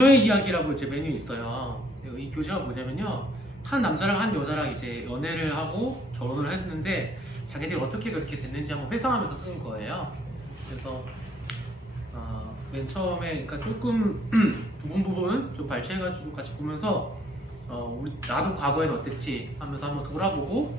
그녀의 이야기라고 이제 메뉴 있어요. 이 교재가 뭐냐면요, 한 남자랑 한 여자랑 이제 연애를 하고 결혼을 했는데 자기들이 어떻게 그렇게 됐는지 한번 회상하면서 쓴 거예요. 그래서 맨 처음에 그러니까 조금 부분 좀 발췌해가지고 같이 보면서 나도 과거엔 어땠지 하면서 한번 돌아보고,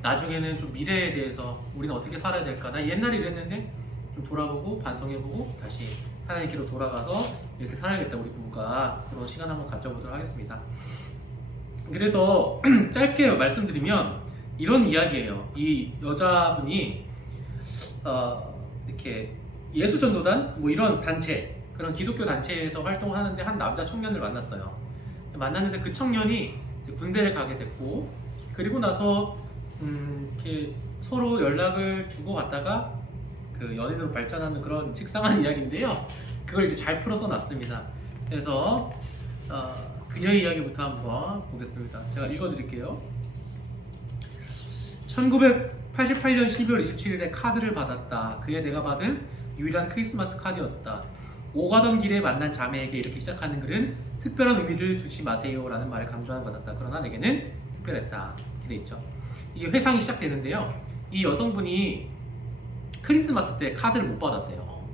나중에는 좀 미래에 대해서 우리는 어떻게 살아야 될까, 나 옛날에 이랬는데 좀 돌아보고 반성해보고 다시 하나님께로 돌아가서 이렇게 살아야겠다 우리 부부가, 그런 시간 한번 가져보도록 하겠습니다. 그래서 짧게 말씀드리면 이런 이야기예요. 이 여자분이 이렇게 예수전도단 뭐 이런 단체, 그런 기독교 단체에서 활동을 하는데 한 남자 청년을 만났어요. 만났는데 그 청년이 군대를 가게 됐고, 그리고 나서 이렇게 서로 연락을 주고받다가 그 연인으로 발전하는 그런 식상한 이야기인데요. 그걸 이제 잘 풀어 써놨습니다. 그래서 그녀의 이야기부터 한번 보겠습니다. 제가 읽어드릴게요. 1988년 12월 27일에 카드를 받았다. 그게 내가 받은 유일한 크리스마스 카드였다. 오가던 길에 만난 자매에게 이렇게 시작하는 글은 특별한 의미를 두지 마세요 라는 말을 강조하는 것 같다. 그러나 내게는 특별했다. 이렇게 돼 있죠. 이게 회상이 시작되는데요. 이 여성분이 크리스마스 때 카드를 못 받았대요.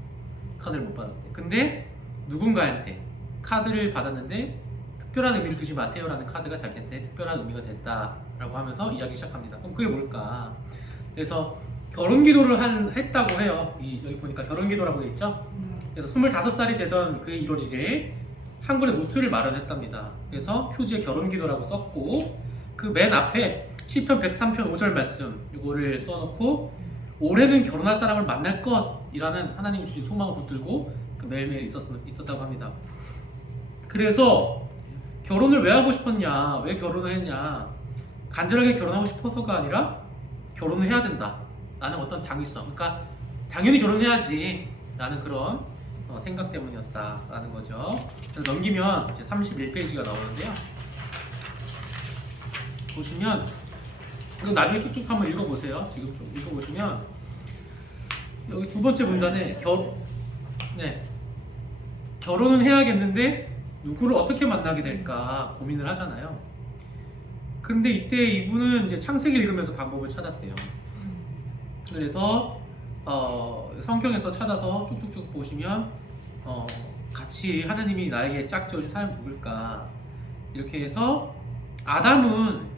카드를 못 받았대. 근데 누군가한테 카드를 받았는데 특별한 의미를 두지 마세요 라는 카드가 자기한테 특별한 의미가 됐다라고 하면서 이야기 시작합니다. 그럼 그게 뭘까? 그래서 결혼기도를 했다고 해요. 여기 보니까 결혼기도라고 돼 있죠? 그래서 25살이 되던 그의 1월 1일 한 권의 노트를 마련했답니다. 그래서 표지에 결혼기도라고 썼고, 그 맨 앞에 시편 103편 5절 말씀 이거를 써놓고, 올해는 결혼할 사람을 만날 것이라는 하나님이 주신 소망을 붙들고 그 매일매일 있었다고 합니다. 그래서 결혼을 왜 하고 싶었냐, 왜 결혼을 했냐, 간절하게 결혼하고 싶어서가 아니라 결혼을 해야 된다 라는 어떤 당위성, 그러니까 당연히 결혼해야지 라는 그런 생각 때문이었다라는 거죠. 그래서 넘기면 이제 31페이지가 나오는데요. 보시면 이거 나중에 쭉쭉 한번 읽어보세요. 지금 좀 읽어보시면 여기 두 번째 문단에 결혼은 해야겠는데 누구를 어떻게 만나게 될까 고민을 하잖아요. 근데 이때 이분은 이제 창세기 읽으면서 방법을 찾았대요. 그래서 성경에서 찾아서 쭉쭉쭉 보시면 같이 하나님이 나에게 짝 지어준 사람이 누굴까, 이렇게 해서 아담은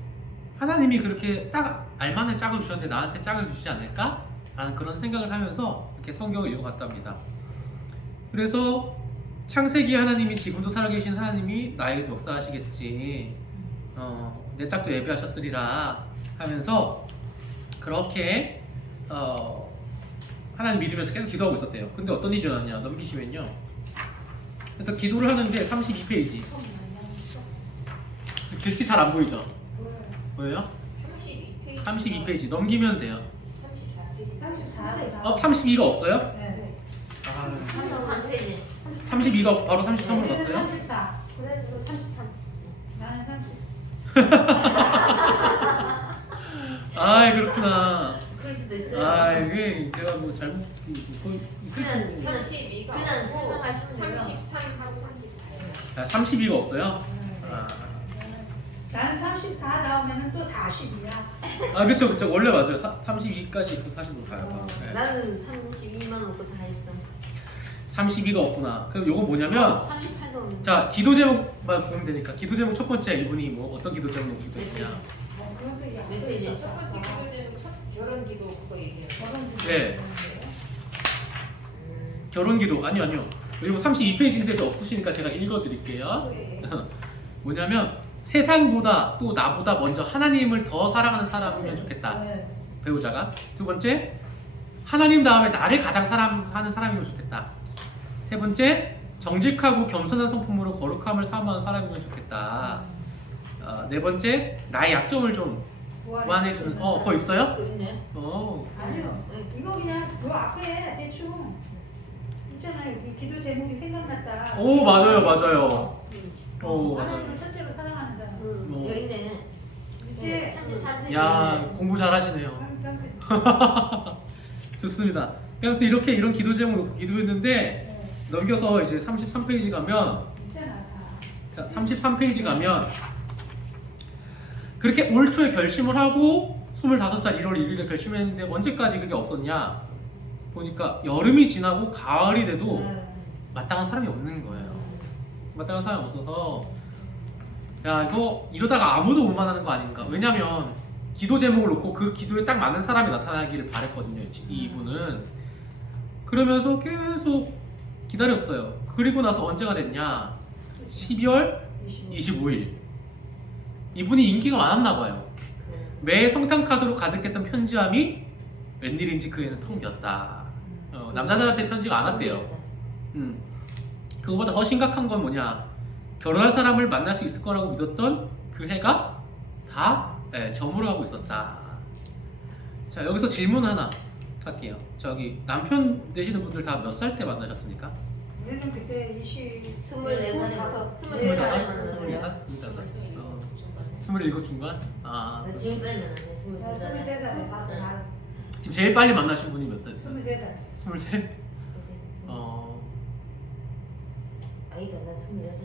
하나님이 그렇게 딱 알맞는 짝을 주셨는데 나한테 짝을 주시지 않을까? 라는 그런 생각을 하면서 이렇게 성경을 읽어갔답니다. 그래서 창세기 하나님이 지금도 살아계신 하나님이 나에게도 역사하시겠지, 내 짝도 예비하셨으리라 하면서 그렇게 하나님 믿으면서 계속 기도하고 있었대요. 근데 어떤 일이 일어났냐, 넘기시면요. 그래서 기도를 하는데 32페이지 글씨 잘 안 보이죠? 뭐예요? 32페이지 넘기면 돼요. 34페이지. 32가 없어요? 네. 33페이지. 32가 바로 33으로 갔어요? 34. 그래도 33. 나는 30. 아, 그렇구나. 그럴 수도 있어요. 아, 이게 제가 뭐 잘못 있을 그냥 거예요. 그냥 생각하시면 돼요. 33하고 34예요. 32가 없어요? 나는 34 나오면은 또 40이야. 그쵸. 원래 맞아요. 32까지 있고 40으로 가요. 네. 나는 32만 원고 다 했어. 32가 없구나. 그럼 요거 뭐냐면, 38도 없는데. 자, 기도 제목만 보면 되니까, 기도 제목 첫 번째 이분이 뭐 어떤 기도 제목을 기도했냐. 그런 거 얘기 안 몇 페이지? 했어. 첫 번째 기도 제목 첫 결혼 기도 그거 얘기해요. 네. 결혼 기도, 아니요. 여기 32페이지인데 없으시니까 제가 읽어드릴게요. 뭐냐면, 세상보다 또 나보다 먼저 하나님을 더 사랑하는 사람이면 좋겠다, 배우자가. 두 번째, 하나님 다음에 나를 가장 사랑하는 사람이면 좋겠다. 세 번째, 정직하고 겸손한 성품으로 거룩함을 사모하는 사람이면 좋겠다. 네 번째, 나의 약점을 좀 보완해주는. 그거 있어요? 그 있네. 아니요. 이거 그냥 그 앞에 대충 있잖아요. 이 기도 제목이 생각났다. 오, 맞아요. 맞아요. 하나님을 첫째로 사랑하는 사람. 여기 있네. 이제 33페이지. 야, 공부 잘하시네요. 좋습니다. 아무튼 이런 기도 제목을 놓고 기도했는데, 넘겨서 이제 33페이지 가면 있잖아. 자, 33페이지 가면 그렇게 올 초에 결심을 하고 25살 1월 1일에 결심했는데 언제까지 그게 없었냐 보니까 여름이 지나고 가을이 돼도 마땅한 사람이 없는 거예요. 마땅한 사람이 없어서 야 이거 이러다가 아무도 못 만나는 거 아닌가. 왜냐면 기도 제목을 놓고 그 기도에 딱 맞는 사람이 나타나기를 바랬거든요 이분은. 그러면서 계속 기다렸어요. 그리고 나서 언제가 됐냐 12월 25일. 이분이 인기가 많았나 봐요. 매 성탄 카드로 가득했던 편지함이 웬일인지 그 애는 텅 비었다. 남자들한테 편지가 안 왔대요. 그거보다 더 심각한 건 뭐냐, 결혼할 사람을 만날 수 있을 거라고 믿었던 그 해가 다 저물어가고 있었다. 자, 여기서 질문 하나 할게요. 저기 남편 되시는 분들 다 몇 살 때 만나셨습니까? 우리는 그때 20 24살에서 24살? 27 중간? 아, 지금 빼면 23살 봤어. 지금 제일 빨리 만나신 분이 몇 살? 23살. 23? 아이가 나 24살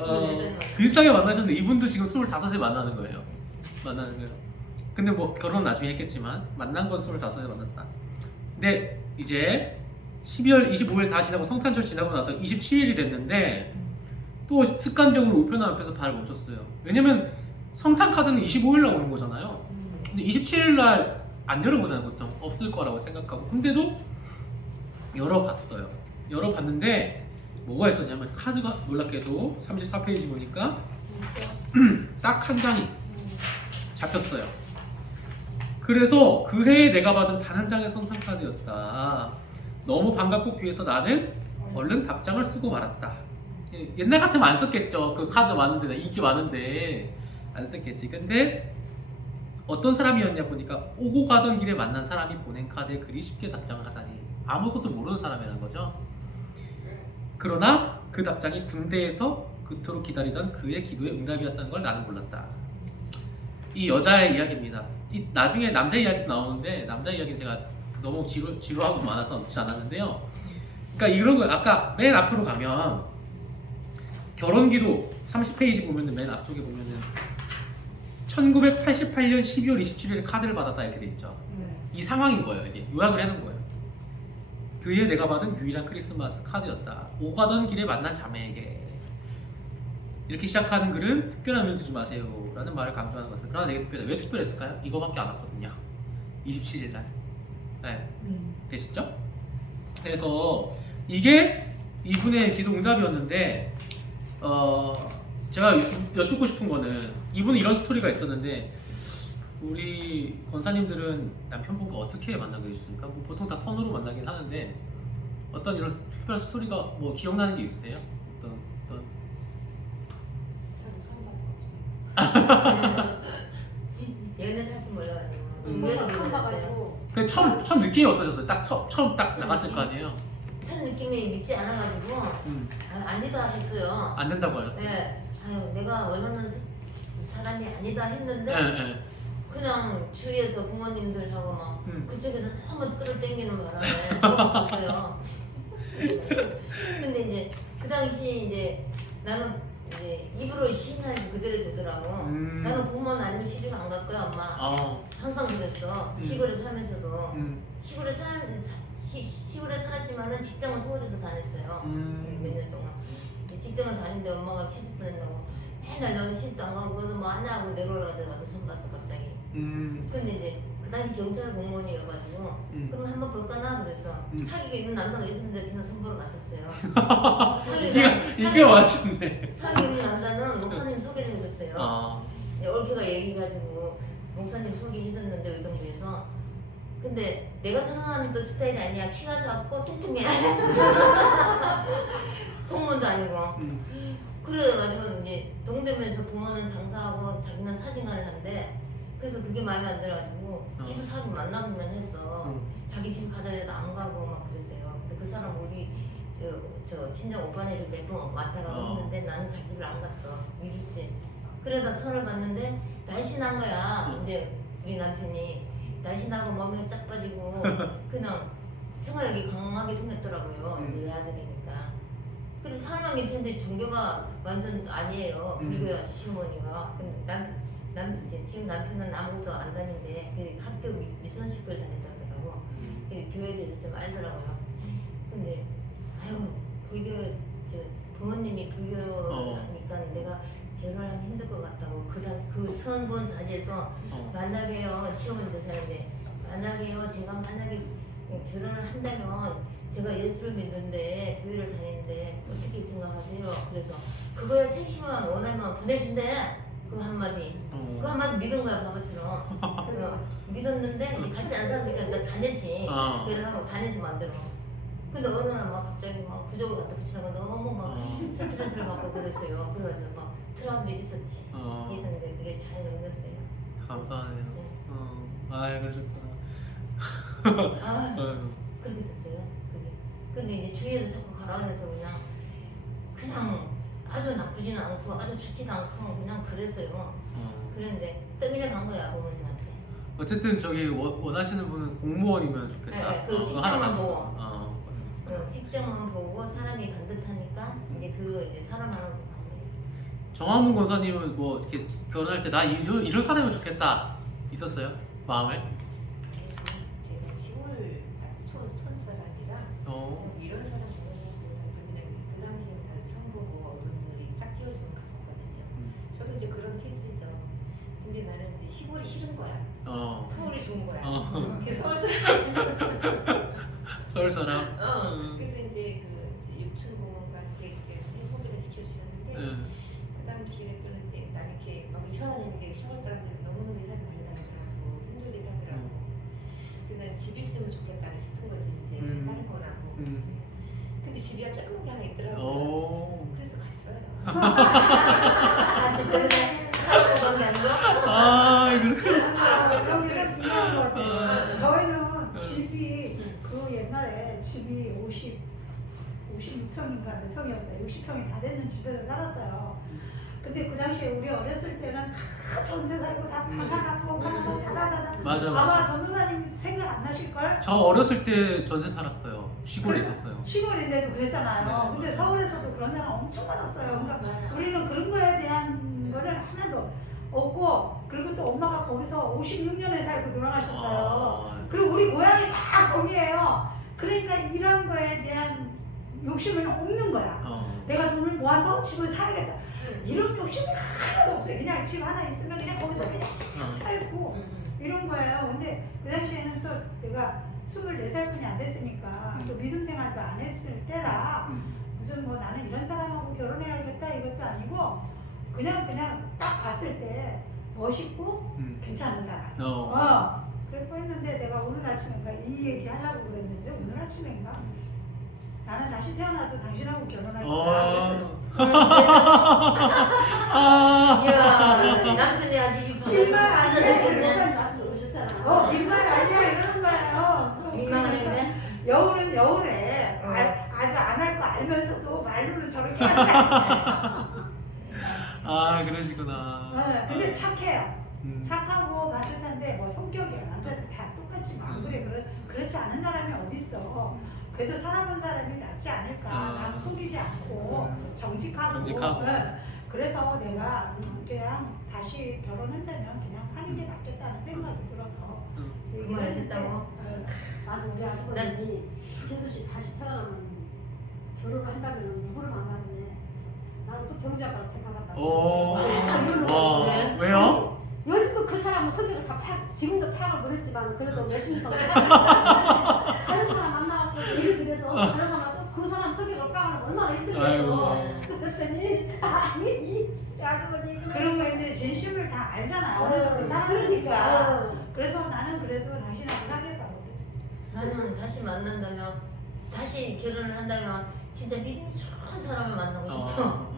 만났네. 비슷하게 만나셨는데 이분도 지금 25에 만나는 거예요. 만나는 거예요. 근데 뭐 결혼 나중에 했겠지만 만난 건 25에 만났다. 근데 이제 12월 25일 다 지나고 성탄절 지나고 나서 27일이 됐는데 또 습관적으로 우편 앞에서 발을 멈췄어요. 왜냐면 성탄 카드는 25일 날 오는 거잖아요. 근데 27일 날 안 열어보잖아요. 보통 없을 거라고 생각하고. 근데도 열어봤어요. 열어봤는데 뭐가 있었냐면 카드가 놀랍게도 34페이지 보니까 딱 한 장이 잡혔어요. 그래서 그 해에 내가 받은 단 한 장의 성탄 카드였다. 너무 반갑고 귀해서 나는 얼른 답장을 쓰고 말았다. 옛날 같으면 안 썼겠죠. 그 카드 많은데 인기 많은데 안 썼겠지. 근데 어떤 사람이었냐 보니까 오고 가던 길에 만난 사람이 보낸 카드에 그리 쉽게 답장을 하다니 아무것도 모르는 사람이라는 거죠. 그러나 그 답장이 군대에서 그토록 기다리던 그의 기도의 응답이었다는 걸 나는 몰랐다. 이 여자의 이야기입니다. 이 나중에 남자 이야기도 나오는데 남자 이야기는 제가 너무 지루하고 많아서 넣지 않았는데요. 그러니까 이런 거 아까 맨 앞으로 가면 결혼기도 30페이지 보면은 맨 앞쪽에 보면은 1988년 12월 27일에 카드를 받았다 이렇게 돼 있죠. 이 상황인 거예요. 이게 요약을 해놓은 거예요. 그해 내가 받은 유일한 크리스마스 카드였다. 오가던 길에 만난 자매에게. 이렇게 시작하는 글은 특별한 의미 두지 마세요 라는 말을 강조하는 것 같아요. 그러나 되게 특별해. 왜 특별했을까요? 이거밖에 안 왔거든요. 27일 날. 네. 되시죠? 그래서 이게 이분의 기도 응답이었는데 제가 여쭙고 싶은 거는 이분은 이런 스토리가 있었는데 우리 권사님들은 남편분과 어떻게 만나게 되십니까? 뭐 보통 다 선으로 만나긴 하는데 어떤 이런 특별한 스토리가 뭐 기억나는 게 있으세요? 어떤 연애를 할줄 몰라가지고 처음 봐가지고 그 처음 느낌이 어떠셨어요? 딱 처음 딱 나갔을 거 아니에요? 첫 느낌이 믿지 않아가지고 안 되다 했어요. 안 된다고 하셨어요? 네, 아유 내가 원하는 사람이 아니다 했는데 네. 그냥 주위에서 부모님들하고 막 그쪽에서 너무 끌어당기는 바람에 없어요. 근데 이제 그 당시 이제 나는 이제 입으로 시인하지 그대로 되더라고. 나는 부모는 아니면 시집 안 갈 거야 엄마. 항상 그랬어. 시골에 살면서도 시골에 살았지만은 직장은 서울에서 다녔어요. 몇 년 동안 직장을 다니는데 엄마가 시집 보낸다고 맨날 너는 시집도 안 가고 그래서 뭐 하냐고 내려오라고 와서 손 봤어 갑자기. 근데 이제 그 당시 경찰 공무원이어가지고 그럼 한번 볼까나 그래서 사귀고 있는 남자가 있었는데 그냥 손 보러 갔었어요. 이게 맞췄네. 사귀고 있는 남자는 목사님 소개를 해줬어요. 올케가 얘기해가지고 목사님 소개해줬는데 의정부에서. 근데 내가 생각하는 그 스타일이 아니야. 키가 작고 뚱뚱해. 공무원도 아니고. 그래가지고 이제 동대문에서 부모는 장사하고 자기는 사진관을 한대. 그래서 그게 마음에 안 들어가지고 계속 사귀 만나기만 했어. 자기 집 가자 해도 안 가고 막 그랬어요. 근데 그 사람 우리 저 친정 오빠네를 몇 번 왔다 가고 했는데 나는 자기 집을 안 갔어. 미국집. 그러다 선을 봤는데 날씬한 거야. 이제 우리 남편이 날씬하고 몸이 쫙 빠지고 그냥 생활력이 강하게 생겼더라고요. 이제 외아들이니까. 근데 사람은 괜찮은데 종교가 완전 아니에요. 불교 시어머니가. 근데 지금 남편은 아무것도 안 다니는데 그 학교 미션 스쿨 다녔다고 교회에 대해서 좀 알더라고요. 근데 아유 불교 부모님이 불교니까 내가 결혼하면 힘들 것 같다고 그 선본 자리에서 만나게요 시어머니도 사는데 만나게요 제가 만약에 결혼을 한다면 제가 예수를 믿는데 교회를 다니는데 어떻게 생각하세요? 그래서 그거에 생시만 원하면 보내준대 그 한마디 그 한마디 믿은 거야 바보처럼. 그래서 믿었는데 이제 같이 안 살았으니까 나 다녔지. 교회를 하고 다니지 마음대로. 근데 어느 날 막 갑자기 막 구조를 갖다 붙이다가 너무 막 스트레스를 받고 그랬어요. 그래가지고 막 트러블이 있었지. 있었는데 그게 잘 넘겼어요. 감사하네요. 네. 아 그러셨구나. 아 그렇게 됐어요. 그게. 근데 이제 주위에서 자꾸 가라 그래서 그냥 아주 나쁘지는 않고 아주 좋지도 않고 그냥 그랬어요. 그랬는데 또 그냥 간 거야 부모님한테. 어쨌든 저기 원하시는 분은 공무원이면 좋겠다. 네, 그 그거 하나 직장만 맞았어. 보고. 직장만 보고 사람이 반듯하니까 이제 사람 하나 보고 간 거예요. 정화문 권사님은 뭐 이렇게 결혼할 때 나 이런 사람이면 좋겠다 있었어요? 마음에? 제가 시골 아주 촌사람이라 이런 사람 그냥 그 당시에 다 처음 보고 어른들이 딱 띄워주면 갔었거든요. 저도 이제 그런 케이스죠. 근데 나는 이제 시골이 싫은 거야. 서울이 좋은 거야. 그래서 서울 사람. 서울 사람? 그래서 이제 그 육촌 부모님한테 소개를 시켜주셨는데 그 당시에 또 나는 이렇게 막 이사 다니는 게 시골 사람들은 너무너무 이사를 많이 다니더라고. 힘들게 살더라고. 근데 집 있으면 좋겠다 싶은 거지 이제 다른 건 하고. 근데 집이 조그만 게 하나 있더라고. 그래서 갔어요. 성격이 중요한 것 같아요. 저희는 집이 그 옛날에 집이 56평인가 몇 평이었어요. 60평이 다 되는 집에서 살았어요. 근데 그 당시에 우리 어렸을 때는 다 전세 살고 다 방하나 다다다다. 맞아. 아마 전도사님 생각 안 나실걸? 저 어렸을 때 전세 살았어요. 시골에 있었어요. 시골인데도 그랬잖아요. 네, 근데 맞아요. 서울에서도 그런 사람 엄청 많았어요. 그러니까 맞아. 우리는 그런 거에 대한 거를 하나도 없고, 그리고 또 엄마가 거기서 56년에 살고 돌아가셨어요. 그리고 우리 고향이 다 거기에요. 그러니까 이런 거에 대한 욕심은 없는 거야. 내가 돈을 모아서 집을 사야겠다. 이런 욕심이 하나도 없어요. 그냥 집 하나 있으면 그냥 거기서 그냥 살고 이런 거예요. 근데 그 당시에는 또 내가 24살뿐이 안 됐으니까 또 믿음 생활도 안 했을 때라 무슨 뭐 나는 이런 사람하고 결혼해야겠다 이것도 아니고 그냥 딱 봤을 때 멋있고 괜찮은 사람. 그래서 했는데 내가 오늘 아침인가 이 얘기 하려고 그랬는데 오늘 아침인가 나는 다시 태어나도 당신하고 결혼할 거야. 이야 남편이 아직 일만 아니야. 나도 오셨잖아. 일만 아니야 이러는 거예요. 민망하네. 여우는 여우래. 아주 안 할 거 알면서도 말로는 저렇게 한다. 그러시구나. 근데 착해요. 착하고 반듯한데 뭐 성격이야. 남자들 다 똑같지 뭐. 안 그래. 그렇지 않은 사람이 어딨어. 그래도 살아본 사람이 낫지 않을까. 난 속이지 않고 정직하고. 그래서 내가 그냥 다시 결혼한다면 그냥 하는 게 낫겠다는 생각이 들어서. 그 말을 했다고? 나도 우리 아주버님이 재수 씨 다시 태어나면 결혼을 한다면 누구를 만나겠네. 나는 또 경주 아빠를 택하겠다. 그래? 왜요? 여지도 그 사람은 성격을 다 지금도 파악을 못했지만 그래도 열심히 하고 다른 사람 만나갖고 이렇게 돼서 다른 사람하고 그 사람 성격을 파악하는 얼마나 힘들겠어. 그랬더니 이 아주버님 그런 거 이제 진심을 다 알잖아. 어느 정도 살았으니까. 그래서 나는 그래도 당신하고 사귀었다고. 나는 다시 만난다면 다시 결혼을 한다면 진짜 믿음이 좋은 사람을 만나고 싶어.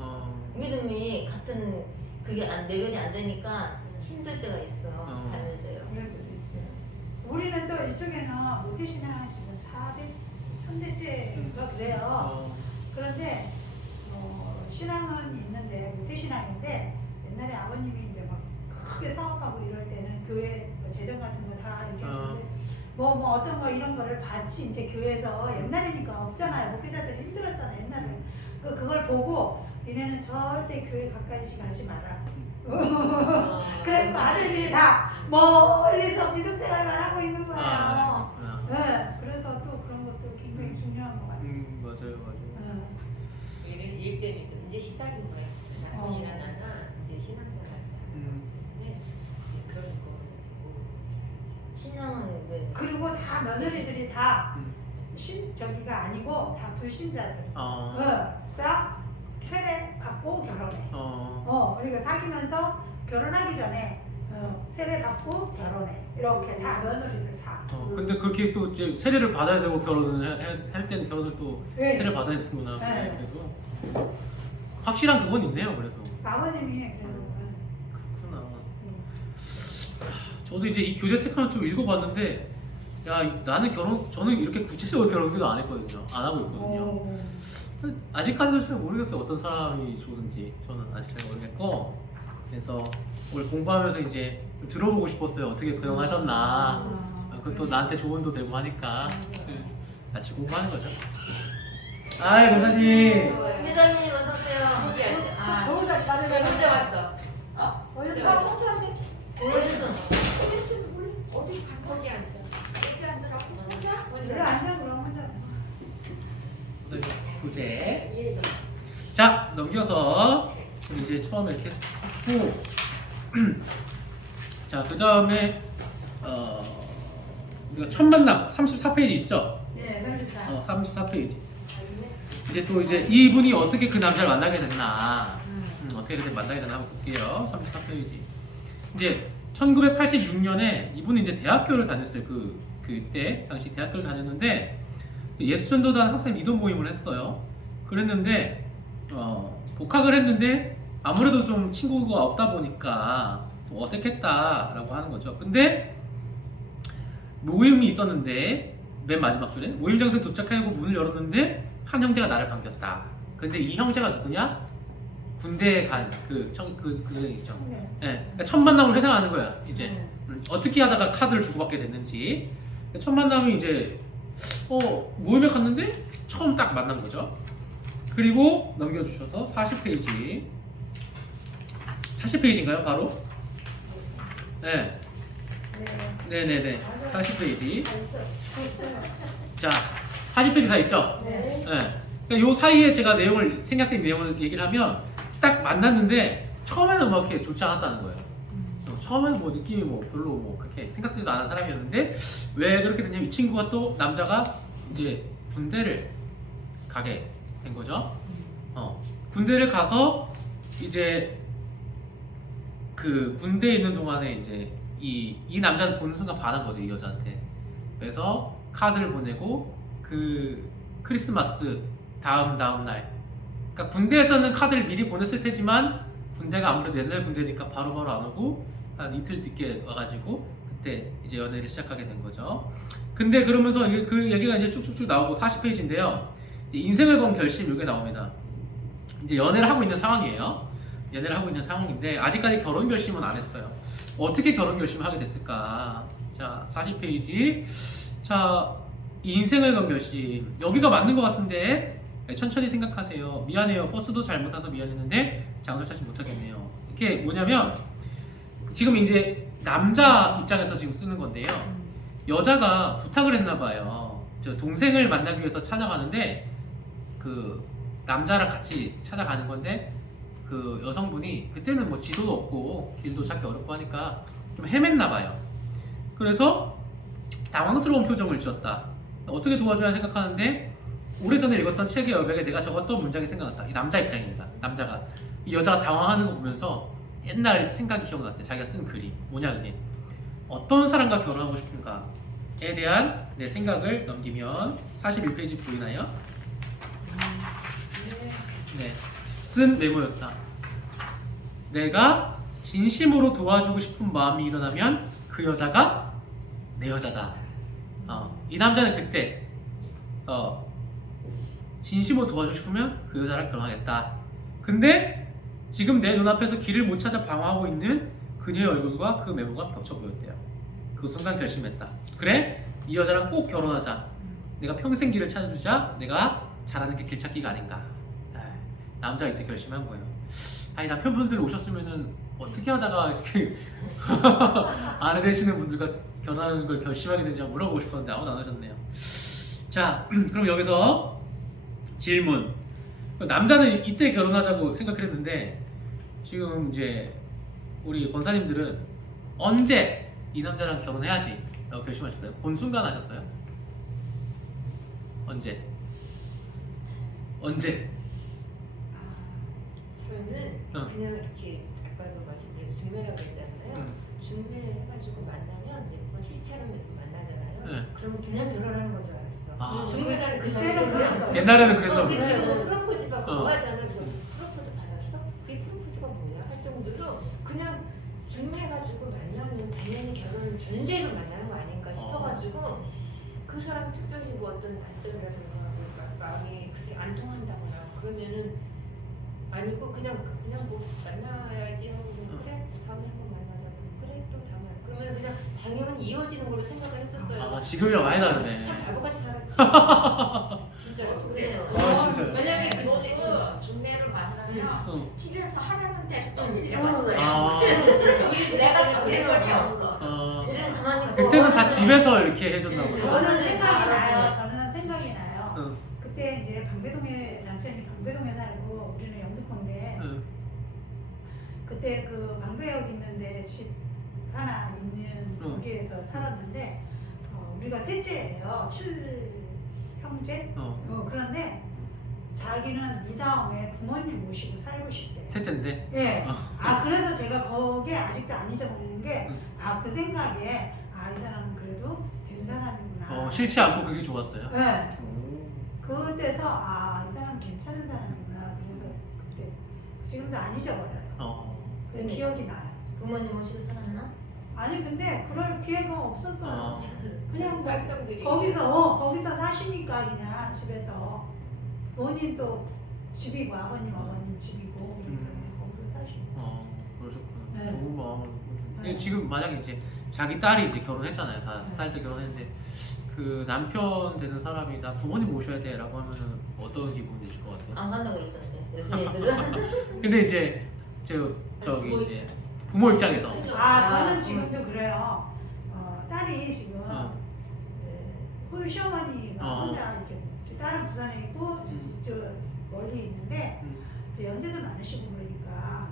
믿음이 같은 그게 레벨이 안 되니까 힘들 때가 있어. 살면서요. 그럴 수도 있지. 우리는 또 이쪽에는 모태신앙 지금 3대째가 그래요. 그런데 신앙은 있는데 모태신앙인데 옛날에 아버님이 이제 막 크게 사업하고 이럴 때는 교회 재정 같은 거 다 이렇게 하는데 뭐 어떤 거 이런 거를 같이 이제 교회에서 옛날이니까 없잖아요. 목회자들이 힘들었잖아요. 옛날에. 그걸 보고 니네는 절대 교회 가까이 가지 마라. 그래서 아들들이 다 멀리서 믿음 생활만 하고 있는 거예요. 네, 그래서 또 그런 것도 굉장히 중요한 것 같아요. 맞아요. 얘는 일 때문에 또 이제 시작인 거예요. 남편이나 나나 이제 신앙생활 네, 이제 그런 거 신앙은 그 그리고 다 며느리들이 다 저기가 아니고 다 불신자들. 딱 세례 받고 결혼해. 그러니까 사귀면서 결혼하기 전에 세례 받고 결혼해. 이렇게 다 며느리들 다. 근데 그렇게 또 이제 세례를 받아야 되고 결혼을 할 때는 결혼을 또 네. 세례 받아야 되는구나. 네. 그래도 확실한 그건 있네요. 그래도. 아버님이 그래도. 그렇구나. 저도 이제 이 교재 책 하나 좀 읽어봤는데, 야 나는 저는 이렇게 구체적으로 결혼도 안 했거든요. 안 하고 있거든요. 아직까지도 잘 모르겠어요. 어떤 사람이 좋은지 저는 아직 잘 모르겠고, 그래서 오늘 공부하면서 이제 좀 들어보고 싶었어요. 어떻게 결혼하셨나. 그것도 나한테 조언도 되고 하니까 같이 공부하는 거죠. 아이 권사님. 회장님 어서 오세요. 좋은 날 왜 혼자 왔어? 어디서? 어디서? 어디 거기 앉아. 여기 앉아갖고 혼자? 그래 앉아 그럼 혼자. 교재. 자 넘겨서 우리 이제 처음에 이렇게 했고, 자 그 다음에 우리가 첫 만남 34페이지 있죠? 네, 그러니까. 34페이지. 이제 또 이제 이분이 어떻게 그 남자를 만나게 됐나, 어떻게 그때 만나게 됐나 한번 볼게요. 34페이지. 이제 1986년에 이분이 이제 대학교를 다녔어요. 그때 당시 대학교를 다녔는데 예수전도단 학생 이동 모임을 했어요. 그랬는데 복학을 했는데 아무래도 좀 친구가 없다 보니까 좀 어색했다라고 하는 거죠. 근데 모임이 있었는데 맨 마지막 줄에 모임 장소에 도착하고 문을 열었는데 한 형제가 나를 반겼다. 근데 이 형제가 누구냐? 군대에 간 그 있죠. 네. 그러니까 첫 만남을 회상하는 거야. 이제 어떻게 하다가 카드를 주고받게 됐는지. 첫 만남이 이제 모임에 갔는데 처음 딱 만난 거죠. 그리고 넘겨주셔서 40페이지. 40페이지인가요, 바로? 네. 네네네. 40페이지. 자, 40페이지 다 있죠? 네. 그러니까 요 사이에 제가 생각된 내용을 얘기를 하면 딱 만났는데 처음에는 뭐 이렇게 좋지 않았다는 거예요. 처음에는 뭐 느낌이 뭐 별로 뭐 그렇게 생각지도 않은 사람이었는데 왜 그렇게 됐냐면 이 친구가 또 남자가 이제 군대를 가게 된 거죠. 군대를 가서 이제 그 군대에 있는 동안에 이제 이 남자는 보는 순간 반한 거죠, 이 여자한테. 그래서 카드를 보내고 그 크리스마스 다음 날, 그러니까 군대에서는 카드를 미리 보냈을 테지만 군대가 아무래도 옛날 군대니까 바로바로 안 오고 한 이틀 늦게 와가지고 그때 이제 연애를 시작하게 된 거죠. 근데 그러면서 그 얘기가 이제 쭉쭉쭉 나오고 40페이지인데요. 인생을 건 결심 이게 나옵니다. 이제 연애를 하고 있는 상황이에요. 연애를 하고 있는 상황인데 아직까지 결혼 결심은 안 했어요. 어떻게 결혼 결심을 하게 됐을까? 자, 40페이지. 자, 인생을 건 결심. 여기가 맞는 것 같은데 천천히 생각하세요. 미안해요. 버스도 잘못 타서 미안했는데 장소 찾지 못하겠네요. 이게 뭐냐면 지금 이제 남자 입장에서 지금 쓰는 건데요. 여자가 부탁을 했나 봐요. 저 동생을 만나기 위해서 찾아가는데 그 남자랑 같이 찾아가는 건데 그 여성분이 그때는 뭐 지도도 없고 길도 찾기 어렵고 하니까 좀 헤맸나 봐요. 그래서 당황스러운 표정을 지었다. 어떻게 도와줘야 생각하는데 오래전에 읽었던 책의 여백에 내가 적었던 문장이 생각났다. 이 남자 입장입니다. 남자가 이 여자가 당황하는 거 보면서 옛날 생각이 기억났대. 자기가 쓴 글이 뭐냐 그게 어떤 사람과 결혼하고 싶은가에 대한 내 생각을 넘기면 41페이지 보이나요? 네, 쓴 메모였다. 내가 진심으로 도와주고 싶은 마음이 일어나면 그 여자가 내 여자다. 이 남자는 그때 진심으로 도와주고 싶으면 그 여자랑 결혼하겠다. 근데 지금 내 눈앞에서 길을 못 찾아 방황하고 있는 그녀의 얼굴과 그 메모가 겹쳐 보였대요. 그 순간 결심했다. 그래? 이 여자랑 꼭 결혼하자. 내가 평생 길을 찾아주자. 내가 잘하는 게 길찾기가 아닌가. 남자가 이때 결심한 거예요. 아니 남편분들 오셨으면은 어떻게 하다가 이렇게 아내 되시는 분들과 결혼하는 걸 결심하게 되는지 물어보고 싶었는데 아무도 안 하셨네요. 자, 그럼 여기서 질문. 남자는 이때 결혼하자고 생각을 했는데 지금 이제 우리 권사님들은 언제 이 남자랑 결혼해야지 라고 결심하셨어요? 본 순간 하셨어요? 언제? 저는 응. 그냥 이렇게 아까도 말씀드린 중매라고 했잖아요. 중매해가지고 만나면 몇 번 실체로 몇 번 만나잖아요. 네. 그럼 그냥 결혼하는 건 줄 알았어. 아. 중매라는 그 그때는 자체가 그랬어요. 옛날에는 그랬나 근데 보네. 지금은 프로포즈 받고 어. 뭐 하잖아. 그래서 프로포즈 받았어? 그게 프로포즈가 뭐야? 할 정도로 그냥 중매해가지고 만나면 당연히 결혼을 전제로 만나는 거 아닌가 싶어가지고 그 사람 특별히 뭐 어떤 단점이라든가 마음이 그렇게 안 통한다거나 그러면은 아니고 그냥 뭐 만나야지 하고 그래 다음에 한번 만나자 그래 또 다음에 그러면 그냥 당연히 이어지는 걸로 생각을 했었어요. 아 지금이랑 많이 다르네. 참 바보같이 살았지. 진짜로. 그래요. 아 진짜요? 만약에 그 저도 중매를 만나면 응. 집에서 하라는 대로 또 응. 밀려왔어요. 아. 내가 상대권이었어. 우리는 가만히 있고 그때는 다 집에서 이렇게 해줬나 보다. 저는 생각이 알아요. 나요. 저는 생각이 나요. 응. 그때 이제 강배동에 남편이 강배동에 살고 우리는 영등포인데 응. 그때 그 방배역 있는데 집 하나 있는 응. 거기에서 살았는데 우리가 셋째예요. 7형제. 그런데 자기는 이 다음에 부모님 모시고 살고 싶대. 셋째인데. 예. 그래서 제가 거기에 아직도 안 잊어버리는 게 응. 그 생각에 이 사람은 그래도 된 사람이구나. 싫지 않고 그게 좋았어요. 네. 오. 그때서 이 사람 괜찮은 사람이구나. 그래서 그때 지금도 안 잊어버려요. 그 네. 기억이 나요. 부모님 모시고 살았나? 아니 근데 그럴 기회가 없었어요. 그냥 뭐 말썽들이 거기서 사시니까 그냥 집에서 본인도 집이고 아버님 집이고 그러니까 거기서 사시고. 그러셨구나. 네. 좋은 마음을. 네. 지금 만약에 이제 자기 딸이 이제 결혼했잖아요. 다 네. 딸도 결혼했는데 그 남편 되는 사람이 나 부모님 모셔야 돼라고 하면은 어떤 기분이 드실 것 같아요? 안 간다고 그랬던데 요새 애들은. 근데 이제 저기 이제 부모 입장에서 저는 지금도 그래요. 딸이 지금 홀 시어머니가 어. 혼자 이렇게 딸은 부산에 있고 저 멀리 있는데 이제 연세도 많으시고 그러니까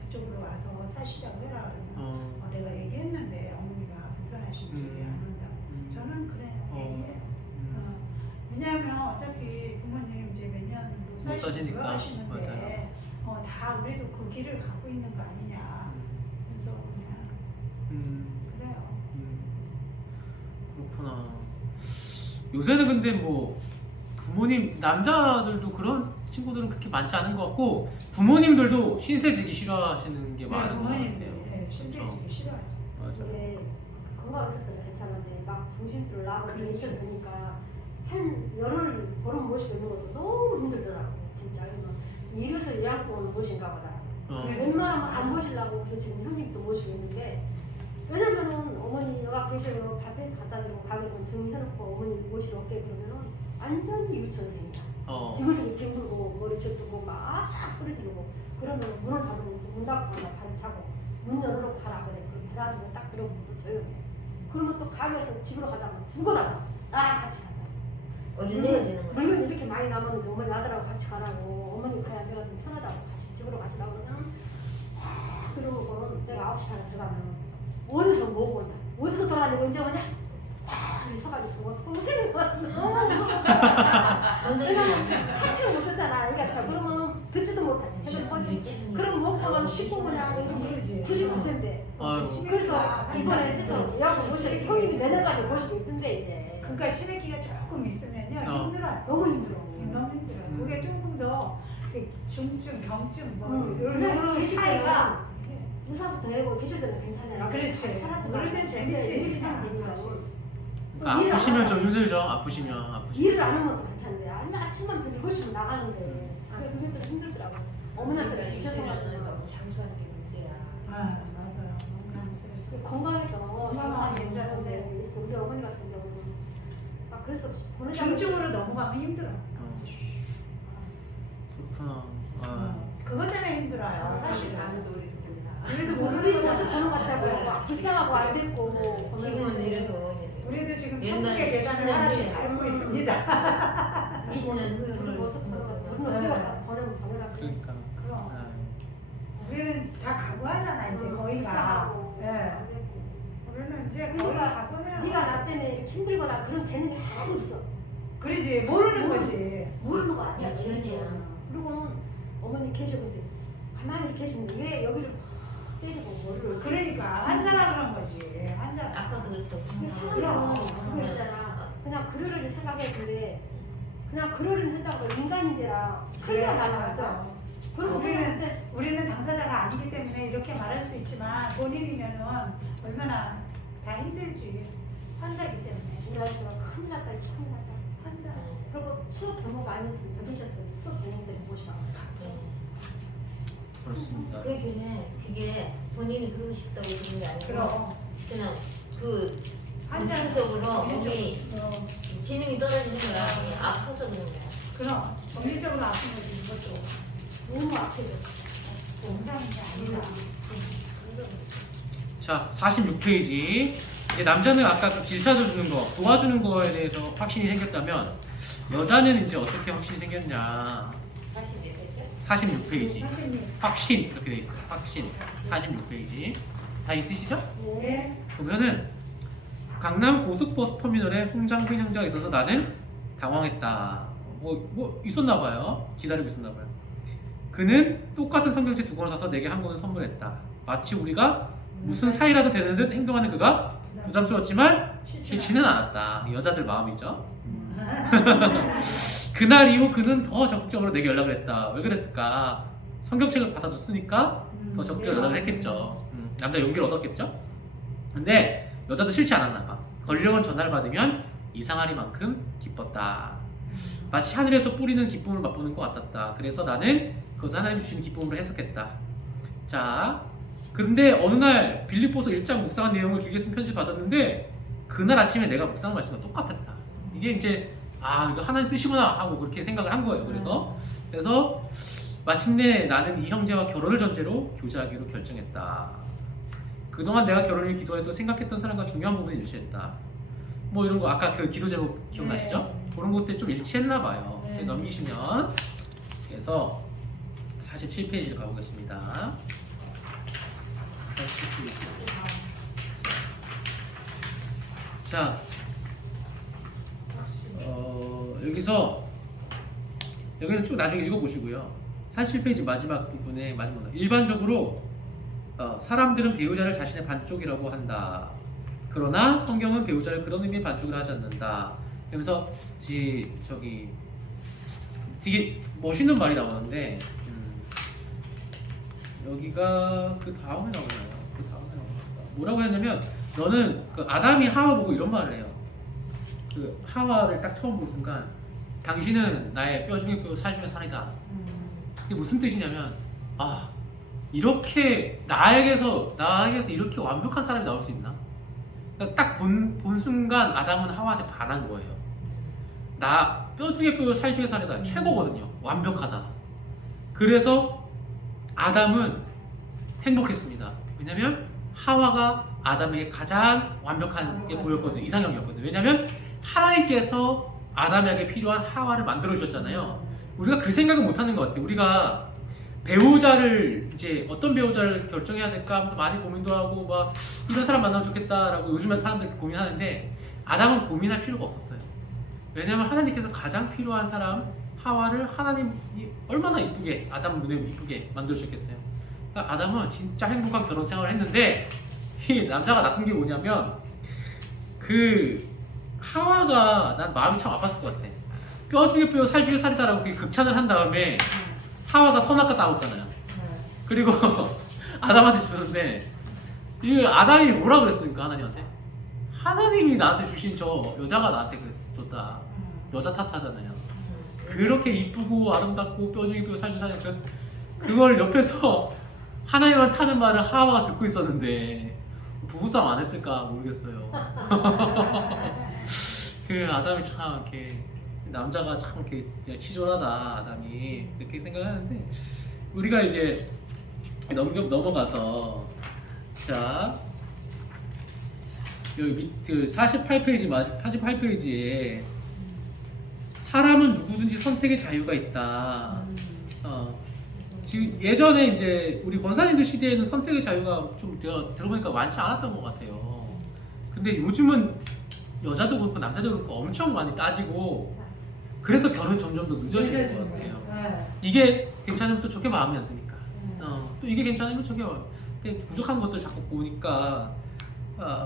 그쪽으로 와서 사시자고 해라 그러면 내가 얘기했는데 어머니가 불편하신지 안 온다고. 저는 그래요. 얘기해요. 왜냐하면 어차피 부모님 이제 몇 년 못 못 사시니까. 돌아가시는데 맞아요. 다 우리도 그 길을 가고 있는 거 아니냐. 그래서 그냥 그래요. 그렇구나. 요새는 근데 뭐 부모님 남자들도 그런 친구들은 그렇게 많지 않은 것 같고 부모님들도 신세지기 싫어하시는 게 많은 것 같아요. 네, 신세지기 싫어하죠. 맞아. 근데 건강했을 때는 괜찮은데 막 정신줄 나고 그렇지. 이렇게 되니까 한 열흘 보름 모시고 있는 것도 너무 힘들더라고 진짜. 이래서 예약본을 모신가 보다. 웬만하면 안 모시려고 그래서 지금 형님도 모시고 있는데 왜냐면은 어머니가 계셔서 밥에서 갖다 드리고 가게 되면 등 해놓고 어머니 모시러 올게 그러면은 완전히 유치원생이야. 등을 뒹굴고 머리 쳐뜨고 막 소리 지르고 그러면 문을 닫으면 문 닫거나 발 차고 문 열어놓고 가라 그래. 그럼 대낮에 딱 들어보면 또 조용해. 그러면 또 가게에서 집으로 가자면 죽어나가. 나랑 같이 가자. 어딜 내야 되는 거야? 물건 이렇게 많이 남았는데 어머니 나들하고 같이 가라고. 어머니 가야 내가 좀 편하다고 같이 집으로 가시라고 그러면 그러고는 내가 9시 반에 들어가면 어디서 뭐 보냐 어디서 돌아다니고 언제 오냐 이렇게 서가지고 무슨 왜냐면 같이는 못하잖아 얘가 그러면 듣지도 못하지 제대로 꺼지 그럼 못하면 19분이야 그러지. 99세인데 아유. 그래서 이번에 해서 예약을 모시고 형님이 내년까지 모시고 있던데 이제 그러니까 신의기가 조금 있으면요 힘들어요. 너무 힘들어 너무 힘들어요. 그게 조금 더 중증, 경증 뭐 그래, 이런 계실 차이가 의사부터 내고 계실 때는 괜찮아요. 그렇지. 살았지만 어릴 땐 재밌지. 일이 되니까 그러니까 아프시면 좀 힘들죠. 아프시면. 일을 안 하면 또 괜찮은데 아니 아침만 7시면 나가는데 그게 좀 힘들더라고. 어머니한테 미쳐서가지고 너무 장수하는 게 문제야. 맞아요. 너무 감사해요. 건강해서 건강하고 장사하는 괜찮은데. 건데 우리 어머니 같은 경우는 그래서 보내자고 중증으로 넘어가면 힘들어. 그렇구나. 아. 그것 때문에 힘들어요. 사실은. 아무도 우리도 몰라. 우리도 우리 모르니까. 모습 보는 것 같다고 막 불쌍하고 안 됐고 지금은 이래도 우리도 지금 옛날 천국의 계단을 20년 하나씩 후에. 밟고 있습니다. 20년 우리 후를 모습 보는 것 우리는 우리가 버리면 버려라 그러니까. 그럼 아. 우리는 다 각오하잖아 이제 거의 다. 불쌍하고 예. 안 됐고 우리는 이제 거의 그러니까 각오면. 네가 나 때문에 이렇게 힘들거나 그런 개념이 하나도 없어. 그러지 모르는 거지. 모르는 거 아니야. 야, 지연이야. 그리고는 어머니 계시는데 가만히 계시는데 왜 여기를 막 때리고 뭐를 그러니까 환자라 그런 거지. 환자. 아까도 그랬던 이게 그럼. 사람이야. 그거 있잖아. 그냥 그러려니 생각했는데 그냥 그러려니 한다고 인간인지라 큰일이 나잖아. 그리고 우리는 당사자가 아니기 때문에 이렇게 말할 수 있지만 본인이면은 얼마나 다 힘들지. 환자이기 때문에. 우리 아저씨가 큰일 났다 큰일 났다. 환자. 그리고 수업 경험 많이 했으면 더 괜찮았어요. 수업 경험 때문에 보시라. 그렇습니다. 그게 본인이 그러고 싶다고 그런 게 아니고 그럼. 그냥 그 환자. 정신적으로 몸이 어, 지능이 떨어지는 거야. 그냥 아파서 그런 거야. 그럼 정신적으로 아픈 거지 이것도. 너무 아프죠. 농담이 아니다. 자, 46페이지. 이제 남자는 아까 그 길 찾아주는 거, 도와주는 거에 대해서 확신이 생겼다면 여자는 이제 어떻게 확신이 생겼냐. 46페이지. 선생님. 확신 이렇게 돼 있어요. 확신. 46페이지. 다 있으시죠? 네. 보면은 강남 고속버스 터미널에 홍장근 형제가 있어서 나는 당황했다. 뭐 있었나 봐요. 기다리고 있었나 봐요. 그는 똑같은 성경책 2권을 사서 내게 한 권을 선물했다. 마치 우리가 무슨 사이라도 되는 듯 행동하는 그가 부담스러웠지만 싫지는 않았다. 여자들 마음이죠. 그날 이후 그는 더 적극적으로 내게 연락을 했다. 왜 그랬을까? 성경책을 받아줬으니까 더 적극적으로 연락을 했겠죠. 남자 용기를 얻었겠죠. 근데 여자도 싫지 않았나 봐. 걸려온 전화를 받으면 이상하리만큼 기뻤다. 마치 하늘에서 뿌리는 기쁨을 맛보는 것 같았다. 그래서 나는 그것을 하나님 주시는 기쁨으로 해석했다. 자, 그런데 어느 날 빌립보서 1장 묵상한 내용을 길게 쓴 편지 받았는데 그날 아침에 내가 묵상한 말씀과 똑같았다. 이게 이제 이거 하나님 뜻이구나 하고 그렇게 생각을 한 거예요. 그래서 마침내 나는 이 형제와 결혼을 전제로 교제하기로 결정했다. 그동안 내가 결혼을 위해 기도해도 생각했던 사람과 중요한 부분을 일치했다. 뭐 이런 거 아까 그 기도 제목 기억나시죠? 그런 것들 좀 일치했나 봐요. 네. 이제 넘기시면 그래서 47페이지를 가보겠습니다. 47페이지. 자, 여기는 쭉 나중에 읽어보시고요. 47페이지 마지막 부분에 일반적으로 사람들은 배우자를 자신의 반쪽이라고 한다. 그러나 성경은 배우자를 그런 의미의 반쪽이라 하지 않는다. 그러면서 저기 되게 멋있는 말이 나오는데 여기가 그 다음에 나오나요? 뭐라고 했냐면 너는 그 아담이 하와 보고 이런 말을 해요. 그 하와를 딱 처음 본 순간 당신은 나의 뼈 중에 뼈, 살 중에 살이다. 이게 무슨 뜻이냐면 이렇게 나에게서 이렇게 완벽한 사람이 나올 수 있나? 그러니까 딱 본 순간 아담은 하와한테 반한 거예요. 나 뼈 중에 뼈, 살 중에 살이다. 최고거든요. 완벽하다. 그래서 아담은 행복했습니다. 왜냐면 하와가 아담에게 가장 완벽한 게 보였거든요. 이상형이었거든요. 왜냐면 하나님께서 아담에게 필요한 하와를 만들어 주셨잖아요. 우리가 그 생각은 못 하는 것 같아요. 우리가 배우자를 이제 어떤 배우자를 결정해야 될까 하면서 많이 고민도 하고 막 이런 사람 만나면 좋겠다라고 요즘에 사람들 고민하는데 아담은 고민할 필요가 없었어요. 왜냐면 하나님께서 가장 필요한 사람 하와를 하나님이 얼마나 이쁘게 아담 눈에 이쁘게 만들어 주셨겠어요. 그러니까 아담은 진짜 행복한 결혼 생활을 했는데 이 남자가 나쁜 게 뭐냐면 그 하와가 난 마음이 참 아팠을 것 같아. 뼈 중에 뼈, 살 중에 살이다라고 그렇게 극찬을 한 다음에 하와가 선악과 따먹잖아요. 그리고 아담한테 주는데 이 아담이 뭐라 그랬습니까 하나님한테? 하나님이 나한테 주신 저 여자가 나한테 줬다. 여자 탓하잖아요. 그렇게 이쁘고 아름답고 뼈 중에 뼈, 살 중에 살이 그걸 옆에서 하나님한테 하는 말을 하와가 듣고 있었는데 부부싸움 안 했을까 모르겠어요. 그 아담이 참 이렇게 남자가 참 이렇게 그냥 치졸하다 아담이 이렇게 생각하는데 우리가 이제 넘어가서 자 여기 그 48페이지에 사람은 누구든지 선택의 자유가 있다. 지금 예전에 이제 우리 권사님들 시대에는 선택의 자유가 좀 들어보니까 많지 않았던 것 같아요. 근데 요즘은 여자도 그렇고 남자도 그렇고 엄청 많이 따지고 그래서 결혼 점점 더 늦어지는 것 같아요. 네. 이게 괜찮으면 또 좋게 마음이 안 드니까. 또 이게 괜찮으면 좋게 마음이. 근데 부족한 것들 자꾸 보니까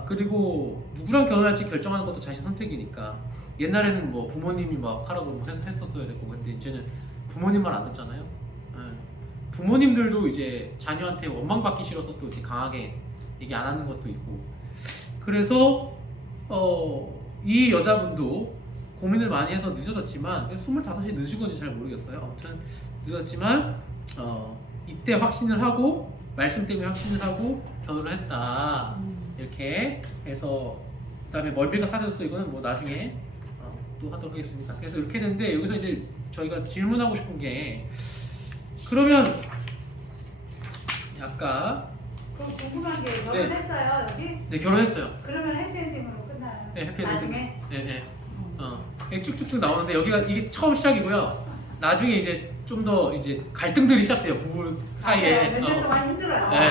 그리고 누구랑 결혼할지 결정하는 것도 자신 선택이니까. 옛날에는 뭐 부모님이 막 하라고 뭐 했었어야 되고 근데 이제는 부모님 말 안 듣잖아요. 부모님들도 이제 자녀한테 원망받기 싫어서 또 이렇게 강하게 얘기 안 하는 것도 있고. 그래서 이 여자분도 고민을 많이 해서 늦어졌지만 25이 늦은 건지 잘 모르겠어요. 아무튼 늦었지만 이때 확신을 하고 말씀 때문에 확신을 하고 결혼을 했다. 이렇게 해서 그다음에 멀비가 사라졌어. 이거는 뭐 나중에 또 하도록 하겠습니다. 그래서 이렇게 했는데 여기서 이제 저희가 질문하고 싶은 게 그러면 아까 그럼 궁금한 게 결혼했어요 여기? 네 결혼했어요. 그러면 해피엔딩으로 끝나요? 네 해피엔딩. 나중에? 네. 쭉쭉쭉 나오는데 여기가 이게 처음 시작이고요. 나중에 이제 좀 더 이제 갈등들이 시작돼요 부부 사이에. 몇 년 동안 힘들어요. 네.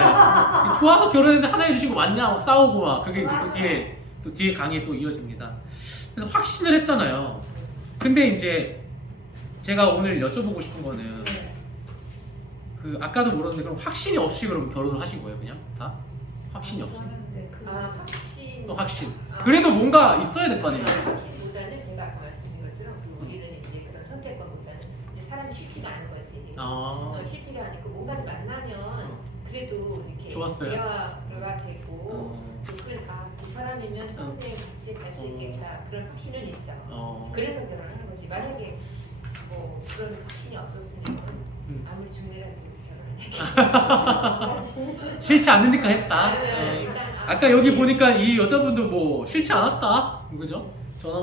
좋아서 결혼했는데 하나 해주시고 맞냐 막 싸우고 막 그게 이제 또 뒤에 강의에 또 이어집니다. 그래서 확신을 했잖아요. 근데 이제 제가 오늘 여쭤보고 싶은 거는 네. 그 아까도 물었는데 그럼 확신이 없이 그럼 결혼을 하신 거예요 그냥 다? 확신이 없이? 저는 이제 그 확신. 확신. 그래도 뭔가 있어야 될 거 아니에요. 확신보다는 제가 아까 말씀드린 것처럼 우리는 이제 그런 선택권보다는 이제 사람이 싫지가 않은 거지. 싫지가 않고 뭔가를 만나면 그래도 이렇게 좋았어요. 대화가 되고 또 그러니까 이 사람이면 평생 같이 갈 수 있겠다 그런 확신은 있죠. 그래서 결혼을 하는 거지. 만약에 뭐 그런 확신이 없었으면 아무리 중매라도 결혼을 했겠죠. 싫지 않으니까 했다. 일단 아까 여기 보니까 이 여자분도 뭐 싫지 않았다, 그죠?